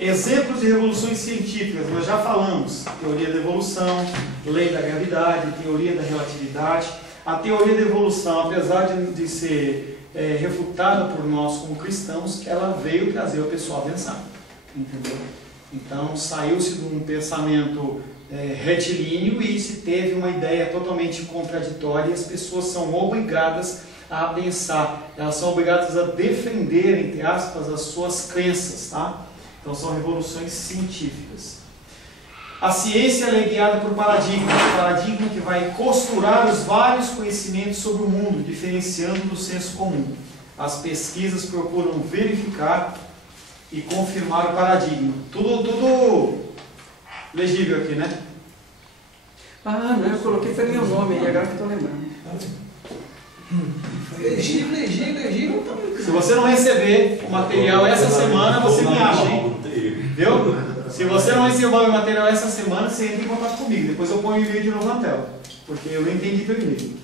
Exemplos de revoluções científicas, nós já falamos. Teoria da evolução, lei da gravidade, teoria da relatividade. A teoria da evolução, apesar de ser refutada por nós como cristãos, ela veio trazer o pessoal a pensar. Entendeu? Então, saiu-se de um pensamento retilíneo e se teve uma ideia totalmente contraditória e as pessoas são obrigadas a pensar, elas são obrigadas a defender, entre aspas, as suas crenças, tá? Então são revoluções científicas. A ciência é guiada por paradigma que vai costurar os vários conhecimentos sobre o mundo, diferenciando do senso comum. As pesquisas procuram verificar e confirmar o paradigma. Tudo legível aqui, né? Ah, não, eu coloquei foi meu nome aí, agora que eu estou lembrando. Legível. Se você não receber o material essa semana, você me acha, hein? Viu? Se você não receber o material essa semana, você entra em contato comigo. Depois eu ponho o e-mail de novo na tela, porque eu não entendi pelo e-mail.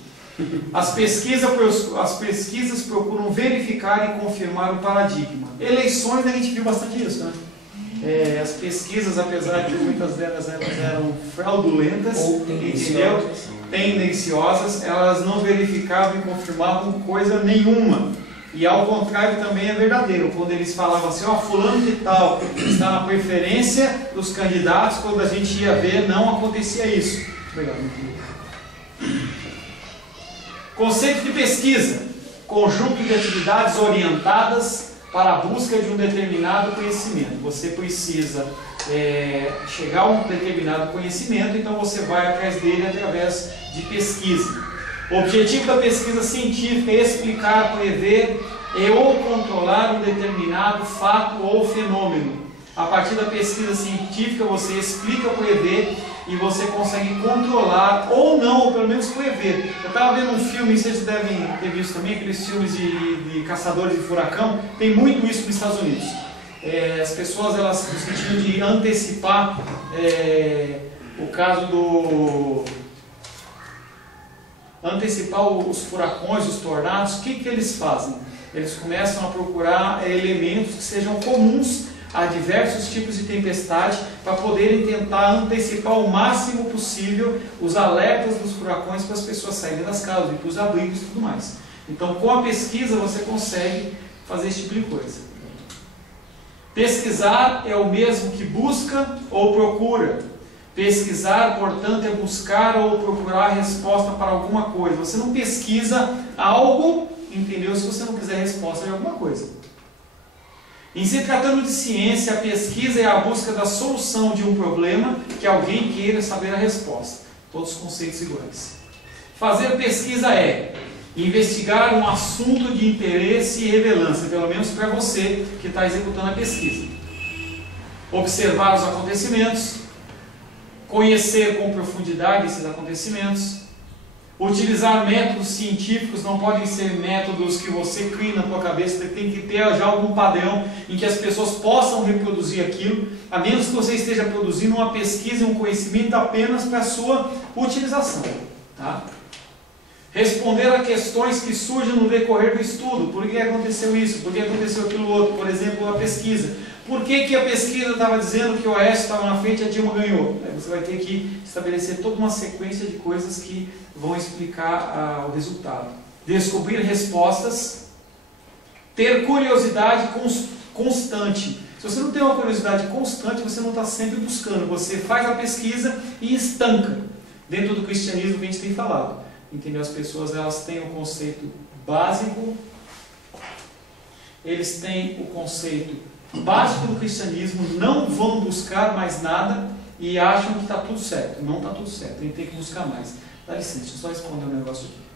As pesquisas procuram verificar e confirmar o paradigma. Eleições, a gente viu bastante isso, né? As pesquisas, apesar de muitas delas eram fraudulentas, entendeu? Tendenciosas, elas não verificavam e confirmavam coisa nenhuma. E ao contrário também é verdadeiro, quando eles falavam assim, ó, fulano de tal está na preferência dos candidatos, quando a gente ia ver, não acontecia isso. Obrigado. Conceito de pesquisa, conjunto de atividades orientadas para a busca de um determinado conhecimento. Você precisa chegar a um determinado conhecimento, então você vai atrás dele através de pesquisa. O objetivo da pesquisa científica é explicar, prever ou controlar um determinado fato ou fenômeno. A partir da pesquisa científica você explica, prevê e você consegue controlar ou não, ou pelo menos prever. Eu estava vendo um filme, vocês devem ter visto também, aqueles filmes de caçadores de furacão, tem muito isso nos Estados Unidos. As pessoas, elas, no sentido de antecipar o caso do... antecipar os furacões, os tornados, o que eles fazem? Eles começam a procurar elementos que sejam comuns a diversos tipos de tempestade para poderem tentar antecipar o máximo possível os alertas dos furacões para as pessoas saírem das casas, para os abrigos e tudo mais. Então, com a pesquisa você consegue fazer esse tipo de coisa. Pesquisar é o mesmo que busca ou procura. Pesquisar, portanto, é buscar ou procurar resposta para alguma coisa. Você não pesquisa algo, entendeu? Se você não quiser resposta de alguma coisa. Em se tratando de ciência, a pesquisa é a busca da solução de um problema que alguém queira saber a resposta. Todos os conceitos iguais. Fazer pesquisa é investigar um assunto de interesse e relevância, pelo menos para você que está executando a pesquisa. Observar os acontecimentos, conhecer com profundidade esses acontecimentos, utilizar métodos científicos, não podem ser métodos que você cria na tua cabeça, tem que ter já algum padrão em que as pessoas possam reproduzir aquilo, a menos que você esteja produzindo uma pesquisa e um conhecimento apenas para a sua utilização. Tá? Responder a questões que surgem no decorrer do estudo. Por que aconteceu isso? Por que aconteceu aquilo outro? Por exemplo, a pesquisa. Por que a pesquisa estava dizendo que o Oeste estava na frente e a Dilma ganhou? Aí você vai ter que estabelecer toda uma sequência de coisas que vão explicar o resultado. Descobrir respostas. Ter curiosidade constante. Se você não tem uma curiosidade constante, você não está sempre buscando. Você faz a pesquisa e estanca. Dentro do cristianismo que a gente tem falado. Entendeu? As pessoas, elas têm o conceito básico, eles têm o conceito básico do cristianismo, não vão buscar mais nada e acham que está tudo certo. Não está tudo certo, a gente tem que buscar mais. Dá licença, deixa eu só responder um negócio aqui.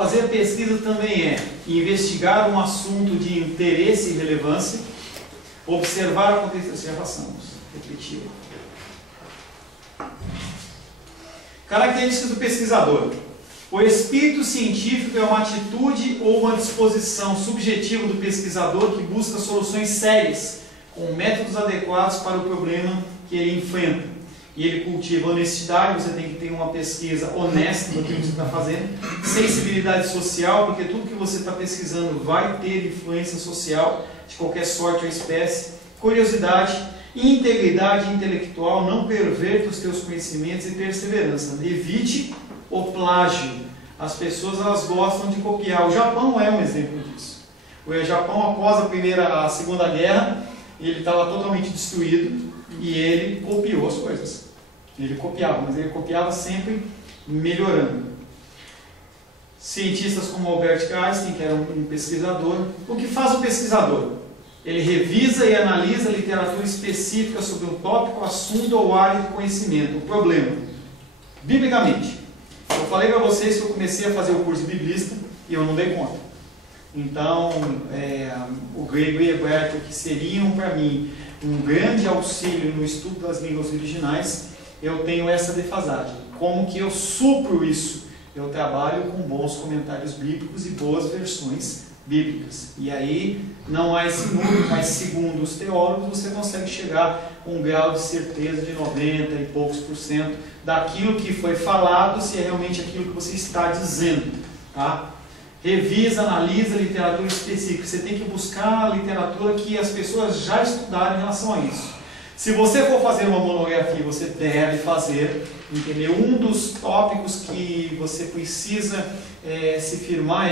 Fazer pesquisa também é investigar um assunto de interesse e relevância, observar a contexto. Já passamos, repetir. Características do pesquisador. O espírito científico é uma atitude ou uma disposição subjetiva do pesquisador que busca soluções sérias, com métodos adequados para o problema que ele enfrenta. E ele cultiva honestidade, você tem que ter uma pesquisa honesta no que você está fazendo. Sensibilidade social, porque tudo que você está pesquisando vai ter influência social, de qualquer sorte ou espécie. Curiosidade, integridade intelectual, não perverta os teus conhecimentos e perseverança. Evite o plágio. As pessoas elas gostam de copiar. O Japão é um exemplo disso. O Japão, após a Segunda Guerra, ele estava totalmente destruído e ele copiou as coisas. Ele copiava, mas ele copiava sempre melhorando. Cientistas como Albert Einstein, que era um pesquisador. O que faz o pesquisador? Ele revisa e analisa literatura específica sobre um tópico, assunto ou área de conhecimento. O problema, biblicamente. Eu falei para vocês que eu comecei a fazer o curso de biblista e eu não dei conta. Então, o grego e hebraico, que seriam para mim um grande auxílio no estudo das línguas originais, eu tenho essa defasagem. Como que eu supro isso? Eu trabalho com bons comentários bíblicos e boas versões bíblicas. E aí não há esse número, mas segundo os teólogos você consegue chegar a um grau de certeza de 90 e poucos % daquilo que foi falado, se é realmente aquilo que você está dizendo. Tá? Revisa, analisa a literatura específica. Você tem que buscar a literatura que as pessoas já estudaram em relação a isso. Se você for fazer uma monografia, você deve fazer, entendeu? Um dos tópicos que você precisa se firmar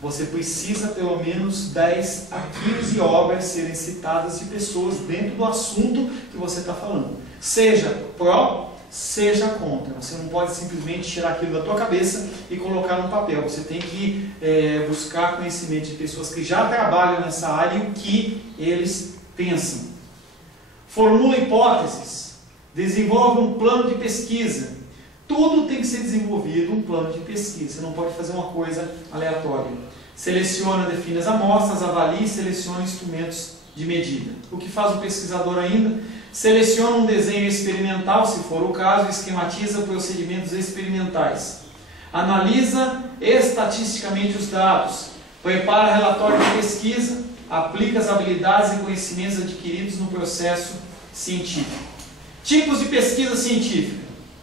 você precisa pelo menos 10 a 15 obras serem citadas de pessoas dentro do assunto que você está falando. Seja pró, seja contra. Você não pode simplesmente tirar aquilo da tua cabeça e colocar no papel. Você tem que buscar conhecimento de pessoas que já trabalham nessa área e o que eles pensam. Formula hipóteses. Desenvolve um plano de pesquisa. Tudo tem que ser desenvolvido um plano de pesquisa. Você não pode fazer uma coisa aleatória. Seleciona, define as amostras, avalie e seleciona instrumentos de medida. O que faz o pesquisador ainda? Seleciona um desenho experimental, se for o caso, e esquematiza procedimentos experimentais. Analisa estatisticamente os dados. Prepara relatório de pesquisa. Aplica as habilidades e conhecimentos adquiridos no processo científico. Tipos de pesquisa científica.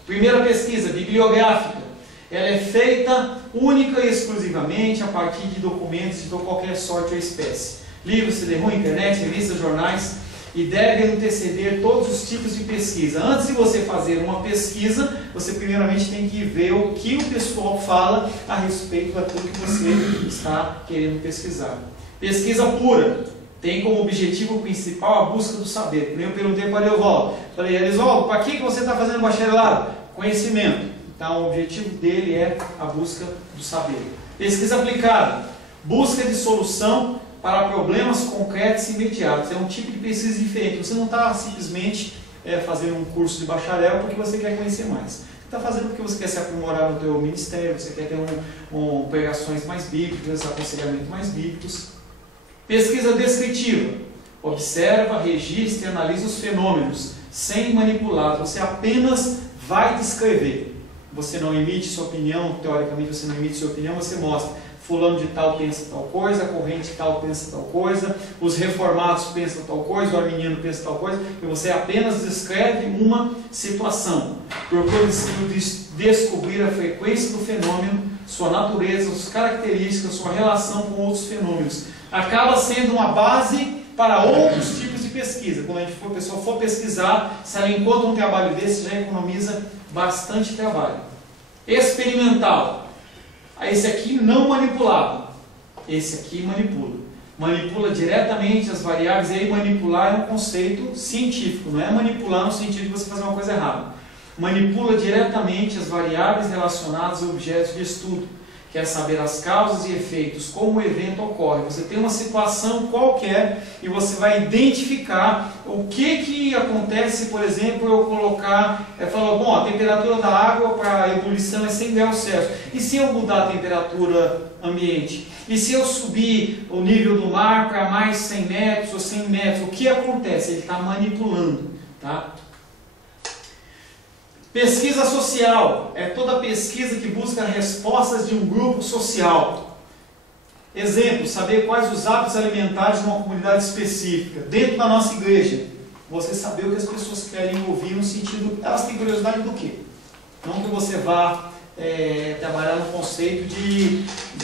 Primeira pesquisa, bibliográfica. Ela é feita única e exclusivamente a partir de documentos de qualquer sorte ou espécie. Livros, CD-ROM, internet, revistas, jornais. E deve anteceder todos os tipos de pesquisa. Antes de você fazer uma pesquisa, você primeiramente tem que ver o que o pessoal fala a respeito daquilo que você está querendo pesquisar. Pesquisa pura. Tem como objetivo principal a busca do saber. Eu perguntei para o Ariovaldo. Falei, Ariovaldo, para que você está fazendo bacharelado? Conhecimento. Então, o objetivo dele é a busca do saber. Pesquisa aplicada. Busca de solução para problemas concretos e imediatos. É um tipo de pesquisa diferente. Você não está simplesmente fazendo um curso de bacharel porque você quer conhecer mais. Você está fazendo porque você quer se aprimorar no teu ministério, você quer ter pregações mais bíblicas, aconselhamentos mais bíblicos. Pesquisa descritiva. Observa, registra e analisa os fenômenos, sem manipular. Você apenas vai descrever. Você não emite sua opinião, teoricamente você não emite sua opinião, você mostra. Fulano de tal pensa tal coisa, a corrente tal pensa tal coisa, os reformados pensam tal coisa, o arminiano pensa tal coisa, e você apenas descreve uma situação. Procura descobrir a frequência do fenômeno, sua natureza, suas características, sua relação com outros fenômenos. Acaba sendo uma base para outros tipos de pesquisa. Quando a pessoa for pesquisar, se ela encontra um trabalho desse, já economiza bastante trabalho. Experimental. Esse aqui não manipulava. Esse aqui manipula. Manipula diretamente as variáveis. E aí manipular é um conceito científico. Não é manipular no sentido de você fazer uma coisa errada. Manipula diretamente as variáveis relacionadas a objetos de estudo, quer saber as causas e efeitos, como o evento ocorre. Você tem uma situação qualquer e você vai identificar o que acontece, por exemplo, eu colocar, falar, bom, a temperatura da água para a ebulição é 100 graus Celsius. E se eu mudar a temperatura ambiente? E se eu subir o nível do mar para mais 100 metros ou 100 metros? O que acontece? Ele está manipulando. Tá? Pesquisa social é toda pesquisa que busca respostas de um grupo social. Exemplo, saber quais os hábitos alimentares de uma comunidade específica. Dentro da nossa igreja, você saber o que as pessoas querem ouvir no sentido, elas têm curiosidade do quê? Não que você vá trabalhar no conceito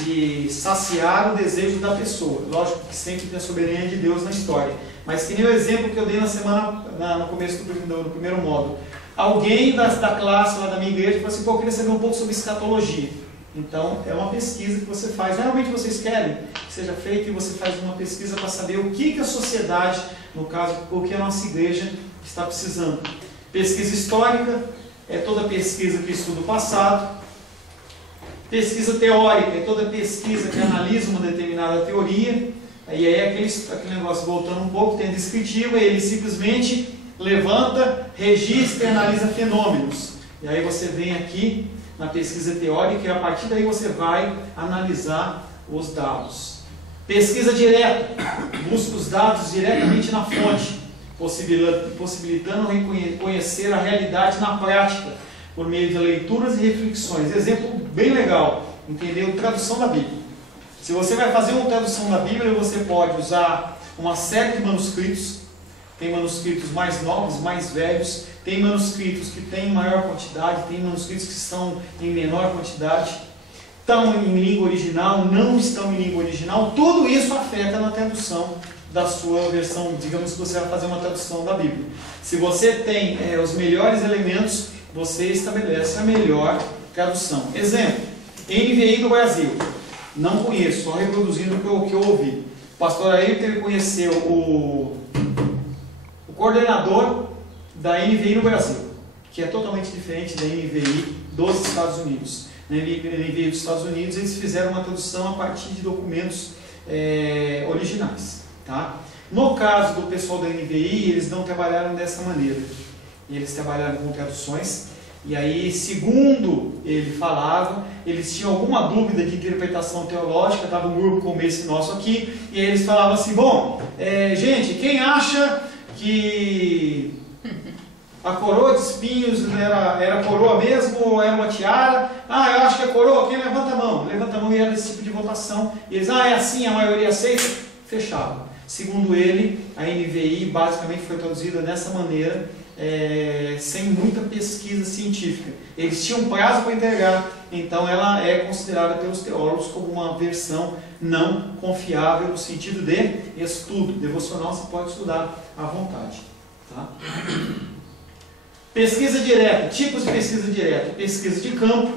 de saciar o desejo da pessoa. Lógico que sempre tem a soberania de Deus na história. Mas que nem o exemplo que eu dei no começo do primeiro módulo. Alguém da classe lá da minha igreja falou assim, pô, eu queria saber um pouco sobre escatologia. Então, é uma pesquisa que você faz. Realmente vocês querem que seja feita e você faz uma pesquisa para saber o que a sociedade, no caso, o que a nossa igreja está precisando. Pesquisa histórica é toda pesquisa que estuda o passado. Pesquisa teórica é toda pesquisa que analisa uma determinada teoria. E aí aquele negócio, voltando um pouco, tem a descritiva, ele simplesmente levanta, registra e analisa fenômenos. E aí você vem aqui na pesquisa teórica e a partir daí você vai analisar os dados. Pesquisa direta, busca os dados diretamente na fonte, possibilitando reconhecer a realidade na prática, por meio de leituras e reflexões. Exemplo bem legal, entendeu? Tradução da Bíblia. Se você vai fazer uma tradução da Bíblia, você pode usar uma série de manuscritos. Tem manuscritos mais novos, mais velhos, tem manuscritos que têm maior quantidade, tem manuscritos que estão em menor quantidade, estão em língua original, não estão em língua original. Tudo isso afeta na tradução da sua versão, digamos que você vai fazer uma tradução da Bíblia. Se você tem os melhores elementos, você estabelece a melhor tradução. Exemplo, NVI do Brasil. Não conheço, só reproduzindo o que eu ouvi. O pastor Ayrton conheceu o coordenador da NVI no Brasil, que é totalmente diferente da NVI dos Estados Unidos. Na NVI dos Estados Unidos, eles fizeram uma tradução a partir de documentos originais. Tá? No caso do pessoal da NVI, eles não trabalharam dessa maneira. Eles trabalharam com traduções. E aí, segundo ele falava, eles tinham alguma dúvida de interpretação teológica, estava um grupo como esse nosso aqui, e aí eles falavam assim, bom, gente, quem acha que a coroa de espinhos era coroa mesmo ou era uma tiara? Ah, eu acho que é coroa, quem levanta a mão? Levanta a mão e era esse tipo de votação. E eles, é assim, a maioria aceita? Fechava. Segundo ele, a NVI basicamente foi traduzida dessa maneira, sem muita pesquisa científica. Eles tinham prazo para entregar, então ela é considerada pelos teólogos como uma versão não confiável no sentido de estudo. Devocional você pode estudar à vontade. Tá? Pesquisa direta, tipos de pesquisa direta: pesquisa de campo,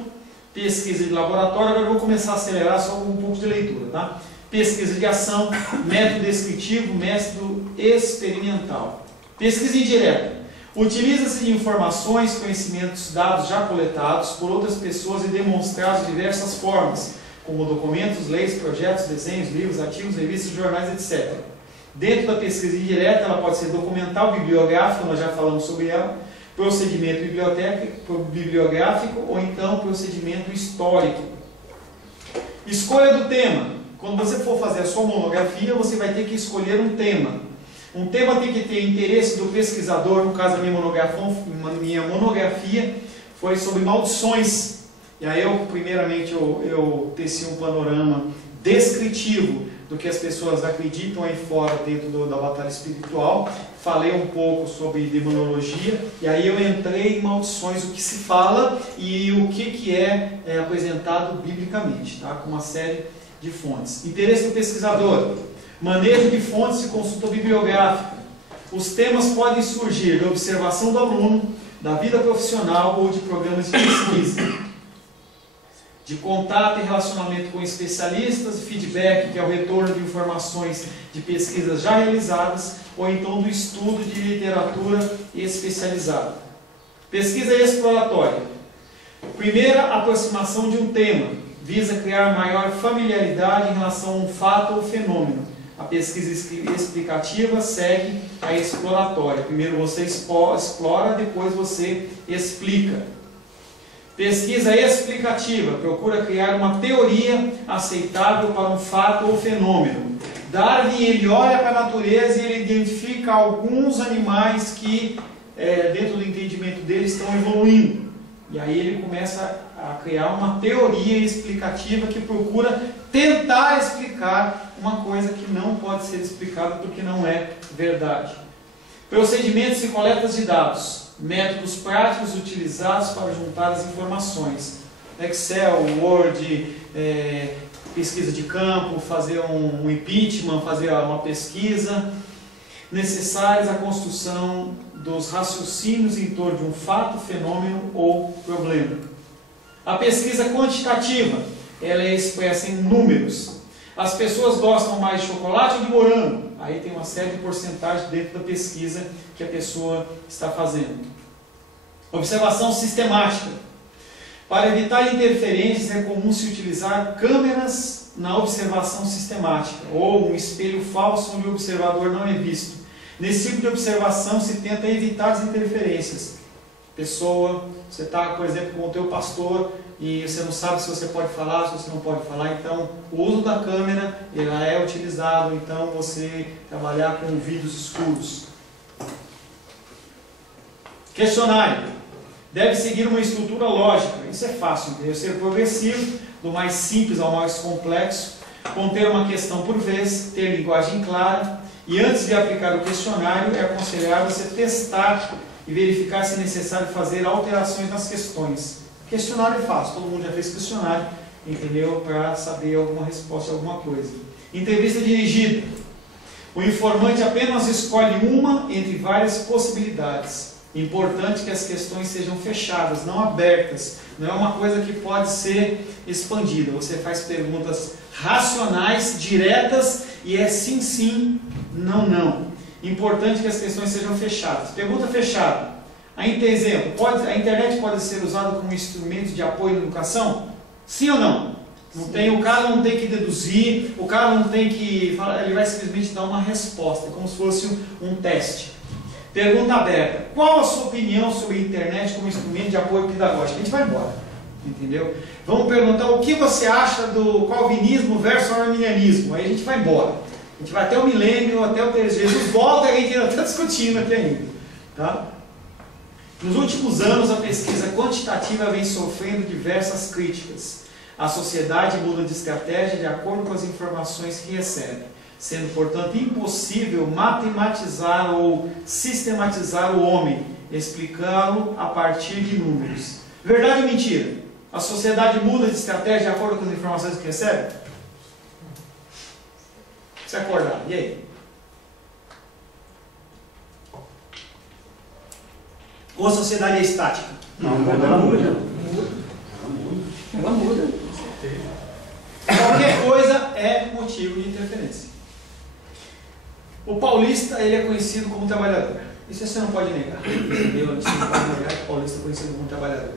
pesquisa de laboratório. Agora eu vou começar a acelerar só com um pouco de leitura. Tá? Pesquisa de ação, método descritivo, método experimental. Pesquisa indireta: utiliza-se de informações, conhecimentos, dados já coletados por outras pessoas e demonstrados de diversas formas, como documentos, leis, projetos, desenhos, livros, artigos, revistas, jornais, etc. Dentro da pesquisa indireta, ela pode ser documental, bibliográfica, nós já falamos sobre ela, procedimento bibliográfico ou então procedimento histórico. Escolha do tema. Quando você for fazer a sua monografia, você vai ter que escolher um tema. Um tema tem que ter interesse do pesquisador. No caso, a minha monografia foi sobre maldições. E aí, primeiramente, eu teci um panorama descritivo do que as pessoas acreditam aí fora dentro da batalha espiritual. Falei um pouco sobre demonologia. E aí eu entrei em maldições, o que se fala e o que é apresentado biblicamente, tá? Com uma série de fontes. Interesse do pesquisador. Manejo de fontes e consulta bibliográfica. Os temas podem surgir da observação do aluno, da vida profissional ou de programas de pesquisa. De contato e relacionamento com especialistas, feedback, que é o retorno de informações de pesquisas já realizadas, ou então do estudo de literatura especializada. Pesquisa exploratória. Primeira aproximação de um tema. visa criar maior familiaridade em relação a um fato ou fenômeno. A pesquisa explicativa segue a exploratória. Primeiro você explora, depois você explica. Pesquisa explicativa procura criar uma teoria aceitável para um fato ou fenômeno. Darwin, ele olha para a natureza e ele identifica alguns animais que, dentro do entendimento dele, estão evoluindo. E aí ele começa a criar uma teoria explicativa que procura tentar explicar uma coisa que não pode ser explicada porque não é verdade. Procedimentos e coletas de dados. Métodos práticos utilizados para juntar as informações. Excel, Word, pesquisa de campo, fazer um impeachment, fazer uma pesquisa. Necessários à construção dos raciocínios em torno de um fato, fenômeno ou problema. A pesquisa quantitativa, ela é expressa em números. As pessoas gostam mais de chocolate ou de morango? Aí tem uma série de porcentagem dentro da pesquisa que a pessoa está fazendo. Observação sistemática. Para evitar interferências é comum se utilizar câmeras na observação sistemática, ou um espelho falso onde o observador não é visto. Nesse tipo de observação se tenta evitar as interferências. Pessoa, você está, por exemplo, com o teu pastor e você não sabe se você pode falar, se você não pode falar, então o uso da câmera ela é utilizado, então você trabalhar com vídeos escuros. Questionário. Deve seguir uma estrutura lógica, isso é fácil, deve ser progressivo, do mais simples ao mais complexo, conter uma questão por vez, ter linguagem clara, e antes de aplicar o questionário é aconselhável você testar e verificar se é necessário fazer alterações nas questões. Questionário é fácil, todo mundo já fez questionário, entendeu? Para saber alguma resposta a alguma coisa. Entrevista dirigida. O informante apenas escolhe uma entre várias possibilidades. Importante que as questões sejam fechadas, não abertas. Não é uma coisa que pode ser expandida. Você faz perguntas racionais, diretas, e é sim, sim, não, não. Importante que as questões sejam fechadas. Pergunta fechada. Exemplo, a internet pode ser usada como instrumento de apoio na educação? Sim ou não? O cara não tem que deduzir, o cara não tem que falar, ele vai simplesmente dar uma resposta, como se fosse um teste. Pergunta aberta. Qual a sua opinião sobre a internet como instrumento de apoio pedagógico? A gente vai embora, entendeu? Vamos perguntar o que você acha do calvinismo versus o arminianismo. Aí a gente vai embora. A gente vai até o milênio, até o terceiro. Jesus volta e a gente ainda está discutindo aqui ainda. Tá? Nos últimos anos, a pesquisa quantitativa vem sofrendo diversas críticas. A sociedade muda de estratégia de acordo com as informações que recebe, sendo, portanto, impossível matematizar ou sistematizar o homem, explicá-lo a partir de números. Verdade ou mentira? A sociedade muda de estratégia de acordo com as informações que recebe? Se acordar, e aí? Ou a sociedade é estática? Não, ela muda. Ela muda. Qualquer coisa é motivo de interferência. O paulista, ele é conhecido como trabalhador. Isso você não pode negar. Entendeu? Você não pode negar que o paulista é conhecido como trabalhador.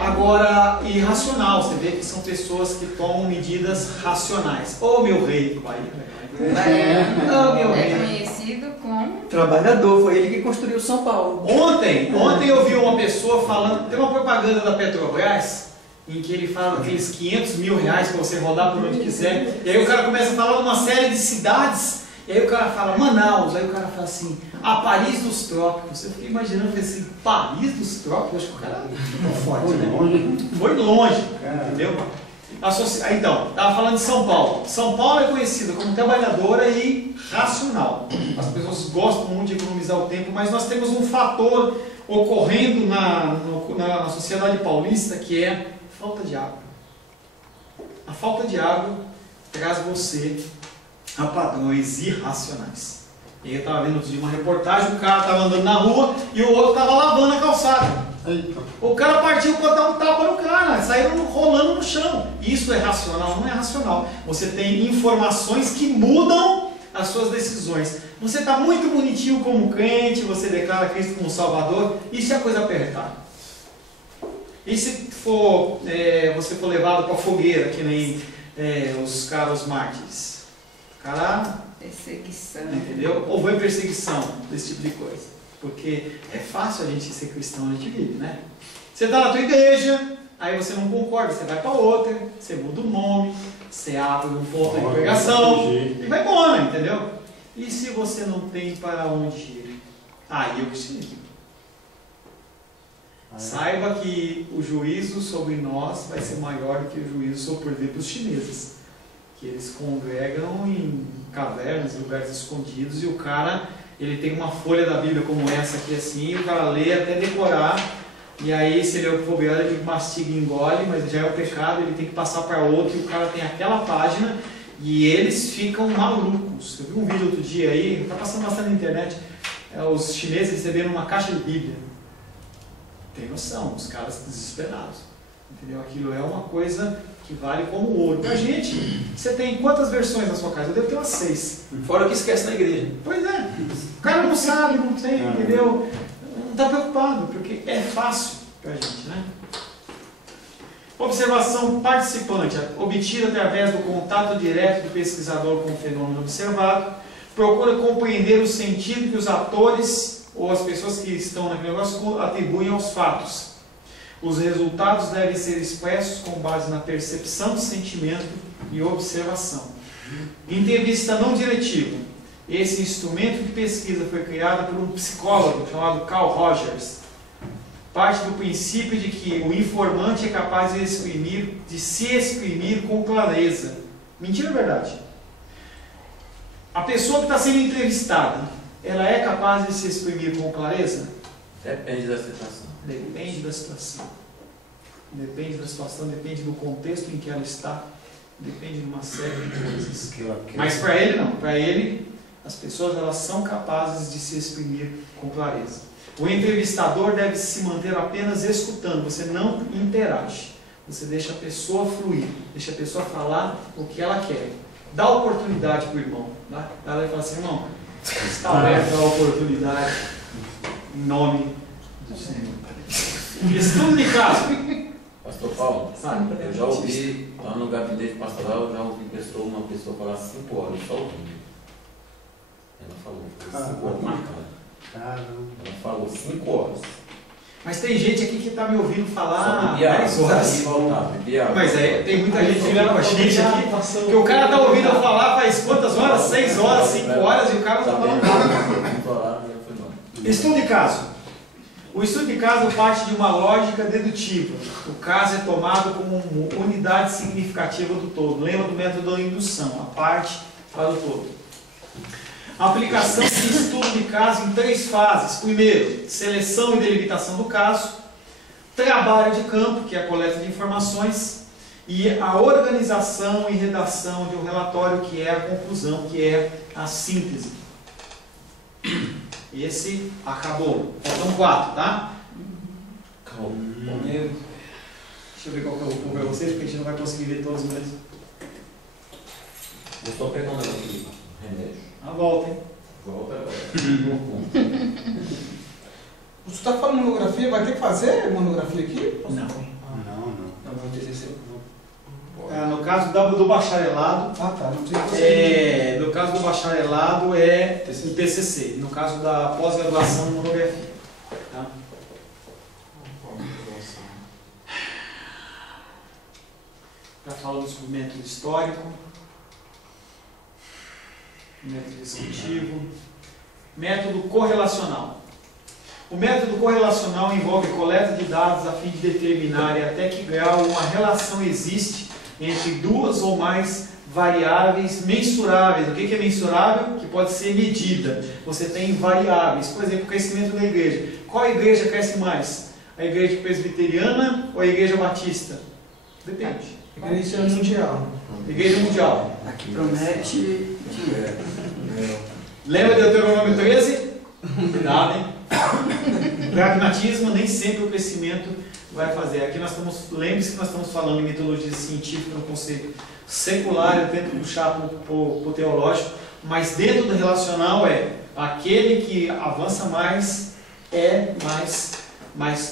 Agora, irracional, você vê que são pessoas que tomam medidas racionais. Ô meu rei, Bahia. Baiano é conhecido como Trabalhador, foi ele que construiu São Paulo. Ontem eu vi uma pessoa falando, tem uma propaganda da Petrobras, em que ele fala aqueles 500 mil reais para você rodar por onde quiser, e aí o cara começa a falar de uma série de cidades, e aí o cara fala Manaus, aí o cara fala assim, a Paris dos Trópicos. Eu fiquei imaginando, falei assim, Paris dos Trópicos? Eu acho que o cara ficou forte, né? Foi longe, entendeu? Então, estava falando de São Paulo. São Paulo é conhecida como trabalhadora e racional. As pessoas gostam muito de economizar o tempo, mas nós temos um fator ocorrendo na sociedade paulista que é a falta de água. A falta de água traz você a padrões irracionais. E eu estava vendo outro dia uma reportagem, o cara estava andando na rua e o outro estava lavando a calçada. Eita. O cara partiu para dar um tapa no cara, saíram rolando no chão. Isso é racional? Não é racional. Você tem informações que mudam as suas decisões. Você está muito bonitinho como crente, você declara Cristo como Salvador, e se a coisa apertar? E se for, você for levado para a fogueira, que nem os caras mártires? Cara, perseguição. Entendeu? Ou vai em perseguição, desse tipo de coisa. Porque é fácil a gente ser cristão, a gente vive, né? Você está na tua igreja, aí você não concorda, você vai para outra, você muda o nome, você abre um ponto de pregação e vai embora, entendeu? E se você não tem para onde ir? Aí eu preciso. Saiba que o juízo sobre nós vai ser maior do que o juízo sobre, por exemplo, os chineses. Que eles congregam em cavernas, lugares escondidos, e o cara, ele tem uma folha da Bíblia como essa aqui assim, e o cara lê até decorar, e aí se ele é fobiado, ele mastiga e engole, mas já é o pecado, ele tem que passar para outro, e o cara tem aquela página, e eles ficam malucos. Eu vi um vídeo outro dia aí, está passando bastante na internet, os chineses recebendo uma caixa de Bíblia. Tem noção, os caras desesperados. Entendeu? Aquilo é uma coisa que vale como ouro. Pra gente, você tem quantas versões na sua casa? Eu devo ter umas 6. Fora o que esquece na igreja. Pois é. O cara não sabe, não tem, entendeu? Não está preocupado, porque é fácil pra gente, né? Observação participante, obtida através do contato direto do pesquisador com o fenômeno observado, procura compreender o sentido que os atores ou as pessoas que estão naquele negócio atribuem aos fatos. Os resultados devem ser expressos com base na percepção, sentimento e observação. Entrevista não diretiva. Esse instrumento de pesquisa foi criado por um psicólogo chamado Carl Rogers. Parte do princípio de que o informante é capaz de se exprimir com clareza. Mentira ou verdade? A pessoa que está sendo entrevistada, ela é capaz de se exprimir com clareza? Depende da situação. Depende da situação. Depende da situação, depende do contexto em que ela está, depende de uma série de coisas. Mas para ele não, para ele as pessoas elas são capazes de se exprimir com clareza. O entrevistador deve se manter apenas escutando, você não interage. Você deixa a pessoa fluir, deixa a pessoa falar o que ela quer. Dá oportunidade para o irmão. Tá? Ela vai falar assim, irmão, está aberto a oportunidade em nome do Senhor. Estudo de caso. Pastor Paulo, eu já ouvi, lá no gabinete pastoral, eu já ouvi uma pessoa falar 5 horas, só ouvindo. Ela falou, 5 horas marcado. Ela falou 5 horas. Mas tem gente aqui que está me ouvindo falar 10 horas. Mas tem muita gente olhando com a gente aqui, que o cara está ouvindo eu falar faz quantas horas? 6 horas, 5 horas, e o cara não está falando nada. Estudo de caso. O estudo de caso parte de uma lógica dedutiva. O caso é tomado como uma unidade significativa do todo. Lembra do método da indução, a parte para o todo. A aplicação de estudo de caso em 3 fases. Primeiro, seleção e delimitação do caso. Trabalho de campo, que é a coleta de informações. E a organização e redação de um relatório, que é a conclusão, que é a síntese. Esse acabou. Faltam 4, tá? Calma. Deixa eu ver qual que eu vou para vocês, porque a gente não vai conseguir ver todos eles. Eu estou pegando aqui remédio. A volta, hein? Volta agora. Você está falando monografia? Vai ter que fazer monografia aqui? Não. Não vai ter TCC. No caso do bacharelado, Ah, tá. Não precisa fazer. no caso do bacharelado é o TCC. No caso da pós-graduação, monografia. Tá? Já falamos do método histórico, método descritivo, método correlacional. O método correlacional envolve coleta de dados a fim de determinar até que grau uma relação existe entre 2 ou mais variáveis mensuráveis. O que é mensurável? Que pode ser medida. Você tem variáveis. Por exemplo, o crescimento da igreja. Qual igreja cresce mais? A igreja presbiteriana ou a igreja batista? Depende. Igreja mundial. Igreja mundial. Aqui promete dinheiro. Lembra de Deuteronômio 13? Cuidado, hein? Pragmatismo, nem sempre o crescimento vai fazer. Aqui nós estamos, lembre-se que nós estamos falando em metodologia científica, no conceito secular, eu tento puxar para o teológico, mas dentro do relacional aquele que avança mais é mais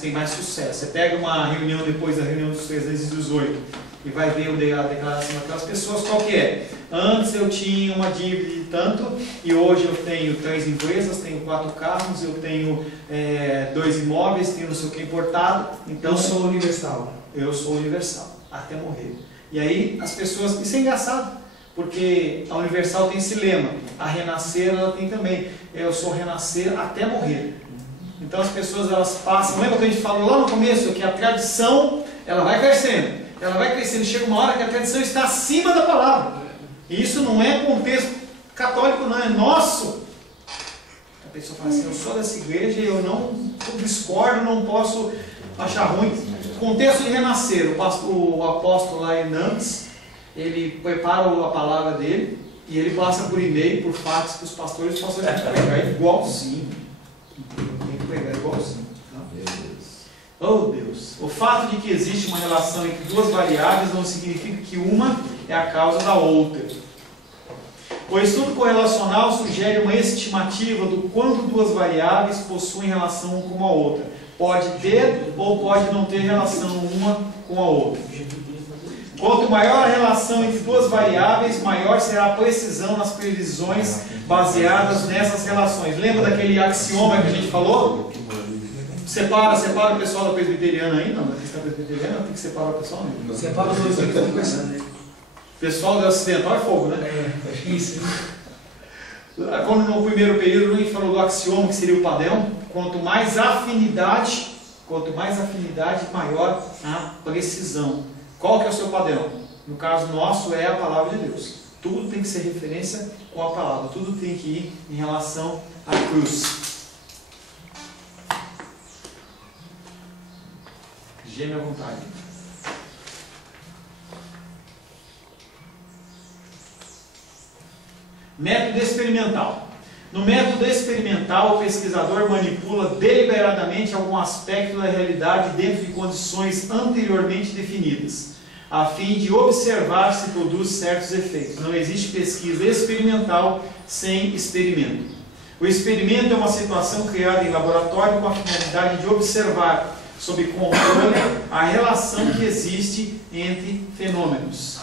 tem mais sucesso. Você pega uma reunião depois da reunião dos 318 e vai ver a declaração daquelas pessoas, qual que é? Antes eu tinha uma dívida de tanto e hoje eu tenho 3 empresas, tenho 4 carros, eu tenho 2 imóveis, tenho não sei o que importado. Então, eu sou universal. Eu sou universal, até morrer. E aí as pessoas, isso é engraçado, porque a Universal tem esse lema, a Renascer ela tem também, eu sou renascer até morrer. Então as pessoas elas passam, lembra que a gente falou lá no começo, que a tradição ela vai crescendo, chega uma hora que a tradição está acima da palavra. E isso não é contexto católico, não, é nosso. A pessoa fala assim, eu sou dessa igreja e eu não discordo, não posso achar ruim. Contexto de renascer, o apóstolo lá em Nantes, ele prepara a palavra dele e ele passa por e-mail, por fax para os pastores têm que pregar igualzinho. Tem que pregar igualzinho. Oh Deus! O fato de que existe uma relação entre 2 variáveis não significa que uma é a causa da outra. O estudo correlacional sugere uma estimativa do quanto 2 variáveis possuem relação uma com a outra. Pode ter ou pode não ter relação uma com a outra. Quanto maior a relação entre 2 variáveis, maior será a precisão nas previsões baseadas nessas relações. Lembra daquele axioma que a gente falou? Separa o pessoal da presbiteriana aí, não, da cristã presbiteriana, tem que separar o pessoal, não. Separa os dois que estão conversando. Pessoal do ocidental é fogo, né? Acho que isso. Quando no primeiro período a gente falou do axioma, que seria o padrão, quanto mais afinidade, maior a precisão. Qual que é o seu padrão? No caso nosso é a palavra de Deus. Tudo tem que ser referência com a palavra, tudo tem que ir em relação à cruz. Geme à vontade. Método experimental. No método experimental, o pesquisador manipula deliberadamente algum aspecto da realidade dentro de condições anteriormente definidas, a fim de observar se produz certos efeitos. Não existe pesquisa experimental sem experimento. O experimento é uma situação criada em laboratório com a finalidade de observar, sob controle, a relação que existe entre fenômenos.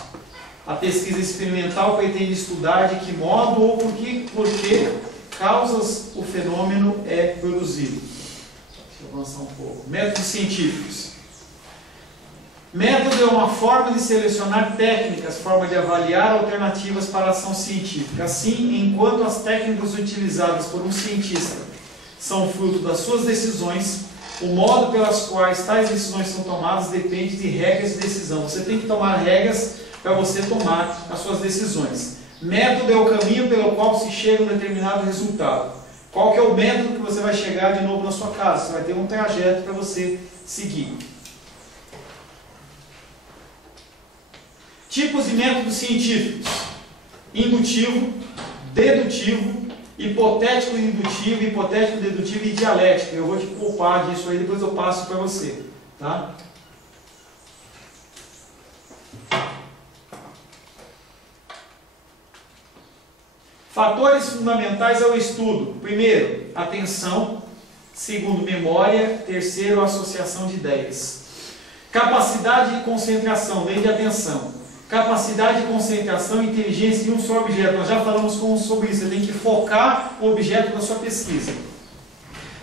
A pesquisa experimental pretende estudar de que modo ou por que causas o fenômeno é produzido. Deixa eu avançar um pouco. Métodos científicos. Método é uma forma de selecionar técnicas, forma de avaliar alternativas para a ação científica. Assim, enquanto as técnicas utilizadas por um cientista são fruto das suas decisões, o modo pelas quais tais decisões são tomadas depende de regras de decisão. Você tem que tomar regras para você tomar as suas decisões. Método é o caminho pelo qual se chega a um determinado resultado. Qual que é o método que você vai chegar de novo na sua casa? Você vai ter um trajeto para você seguir. Tipos de métodos científicos: indutivo, dedutivo, hipotético indutivo, hipotético dedutivo e dialético. Eu vou te poupar disso aí, depois eu passo para você. Tá? Fatores fundamentais ao estudo: primeiro, atenção; segundo, memória; terceiro, associação de ideias. Capacidade de concentração, lei de atenção. Capacidade de concentração e inteligência em um só objeto. Nós já falamos sobre isso. Você tem que focar o objeto da sua pesquisa.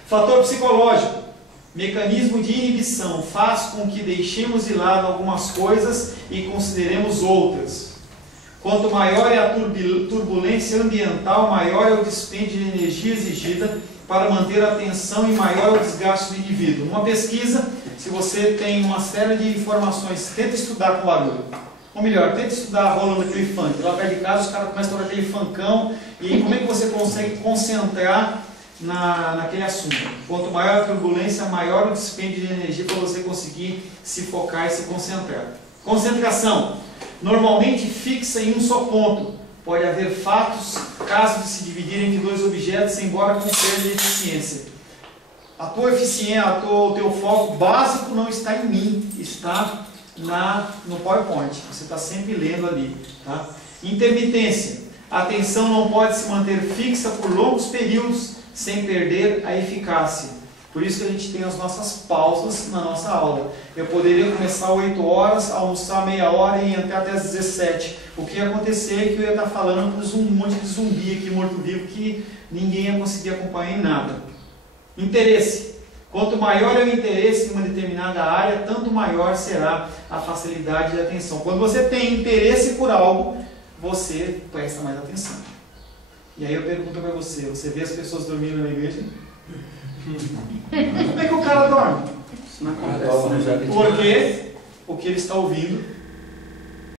Fator psicológico. Mecanismo de inibição. Faz com que deixemos de lado algumas coisas e consideremos outras. Quanto maior é a turbulência ambiental, maior é o dispêndio de energia exigida para manter a atenção e maior é o desgaste do indivíduo. Numa pesquisa, se você tem uma série de informações, tenta estudar com barulho. Ou melhor, tenta estudar rolando aquele funk. Lá perto de casa os caras começam a tocar aquele funkão. E aí, como é que você consegue concentrar naquele assunto? Quanto maior a turbulência, maior o dispêndio de energia para você conseguir se focar e se concentrar. Concentração. Normalmente fixa em um só ponto. Pode haver fatos, casos de se dividir entre 2 objetos, embora com perda de eficiência. A tua eficiência, o teu foco básico não está em mim, está no PowerPoint. Você está sempre lendo ali. Tá? Intermitência. A atenção não pode se manter fixa por longos períodos sem perder a eficácia. Por isso que a gente tem as nossas pausas na nossa aula. Eu poderia começar 8 horas, almoçar meia hora e ir até as 17. O que ia acontecer é que eu ia estar falando para um monte de zumbi aqui, morto-vivo, que ninguém ia conseguir acompanhar em nada. Interesse. Quanto maior é o interesse em uma determinada área, tanto maior será a facilidade de atenção. Quando você tem interesse por algo, você presta mais atenção. E aí eu pergunto para você, você vê as pessoas dormindo na igreja? Como é que o cara dorme? Isso não acontece, né? Porque o que ele está ouvindo